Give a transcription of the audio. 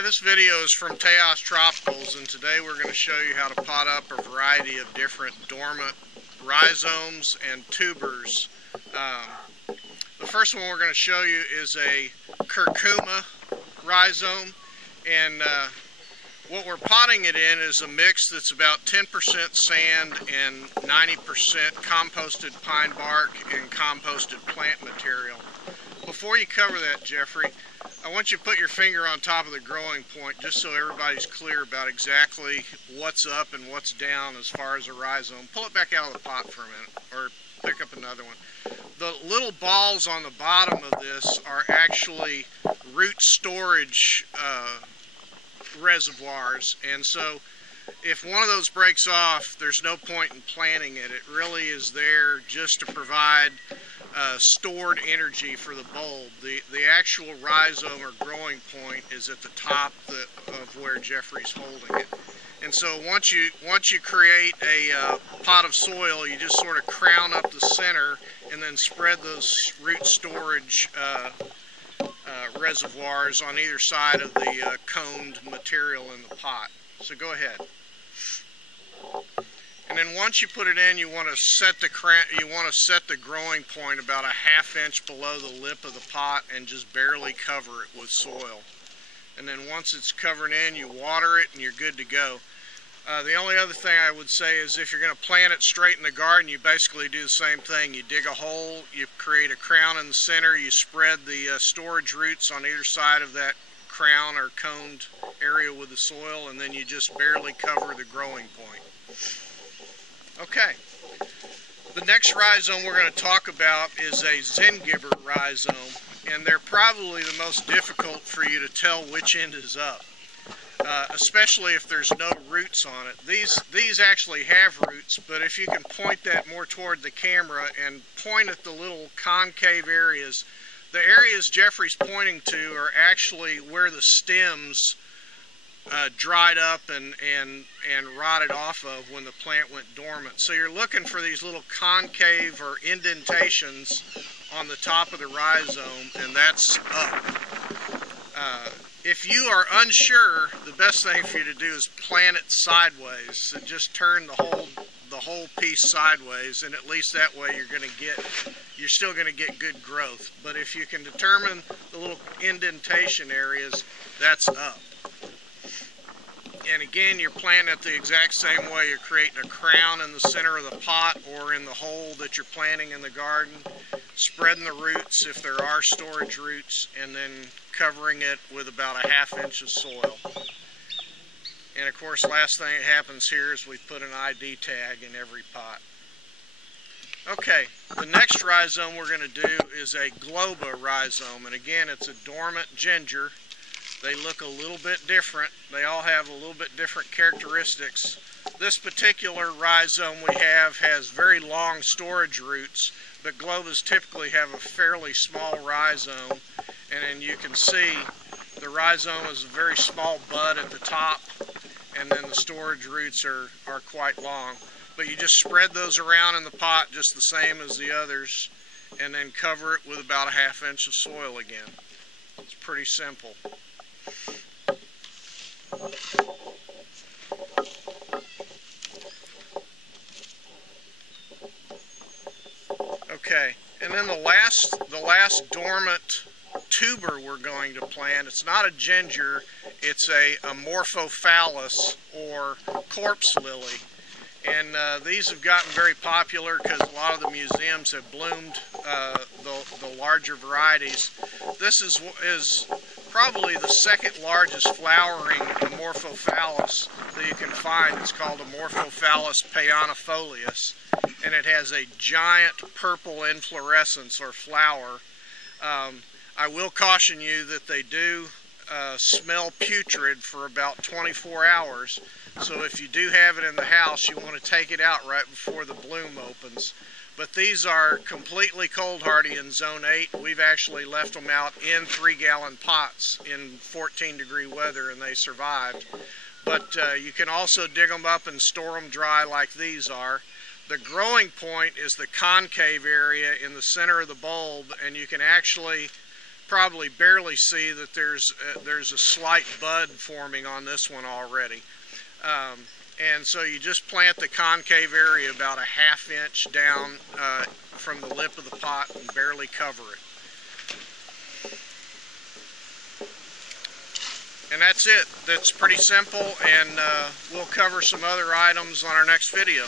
Hi, this video is from Teos Tropicals, and today we're going to show you how to pot up a variety of different dormant rhizomes and tubers. The first one we're going to show you is a curcuma rhizome, and what we're potting it in is a mix that's about 10% sand and 90% composted pine bark and composted plant material. Before you cover that, Jeffrey, I want you to put your finger on top of the growing point just so everybody's clear about exactly what's up and what's down as far as a rhizome. Pull it back out of the pot for a minute, or pick up another one. The little balls on the bottom of this are actually root storage reservoirs, and so if one of those breaks off, there's no point in planting it. It really is there just to provide stored energy for the bulb. The actual rhizome or growing point is at the top of where Jeffrey's holding it. And so once you create a pot of soil, you just sort of crown up the center and then spread those root storage reservoirs on either side of the coned material in the pot. So go ahead. And then once you put it in, you want to set the growing point about a ½ inch below the lip of the pot and just barely cover it with soil. And then once it's covered in, you water it and you're good to go. The only other thing I would say is if you're going to plant it straight in the garden, you basically do the same thing. You dig a hole, you create a crown in the center, you spread the storage roots on either side of that crown or coned area with the soil, and then you just barely cover the growing point. Okay, the next rhizome we're going to talk about is a Zingibber rhizome, and they're probably the most difficult for you to tell which end is up, especially if there's no roots on it. These actually have roots, but if you can point that more toward the camera and point at the little concave areas, the areas Jeffrey's pointing to are actually where the stems dried up and rotted off of when the plant went dormant. So you're looking for these little concave or indentations on the top of the rhizome, and that's up. If you are unsure, the best thing for you to do is plant it sideways. So just turn the whole piece sideways, and at least that way you're still going to get good growth. But if you can determine the little indentation areas, that's up. And again, you're planting it the exact same way. You're creating a crown in the center of the pot or in the hole that you're planting in the garden, spreading the roots if there are storage roots, and then covering it with about a ½ inch of soil. And of course, last thing that happens here is we put an ID tag in every pot. Okay, the next rhizome we're going to do is a globa rhizome, and again, it's a dormant ginger. They look a little bit different. They all have a little bit different characteristics. This particular rhizome we have has very long storage roots, but globas typically have a fairly small rhizome. And then you can see the rhizome is a very small bud at the top, and then the storage roots are quite long. But you just spread those around in the pot just the same as the others, and then cover it with about a ½ inch of soil again. It's pretty simple. Okay, and then the last dormant tuber we're going to plant, it's not a ginger, it's a Amorphophallus or corpse lily. And these have gotten very popular because a lot of the museums have bloomed the larger varieties. This is probably the second largest flowering Amorphophallus that you can find. It's called Amorphophallus peonifolius, and it has a giant purple inflorescence or flower. I will caution you that they do smell putrid for about 24 hours. So if you do have it in the house, you want to take it out right before the bloom opens. But these are completely cold hardy in zone 8. We've actually left them out in 3-gallon pots in 14-degree weather, and they survived. But you can also dig them up and store them dry like these are. The growing point is the concave area in the center of the bulb, and you can actually probably barely see that there's a slight bud forming on this one already. And so you just plant the concave area about a ½ inch down from the lip of the pot and barely cover it. And that's it. That's pretty simple, and we'll cover some other items on our next video.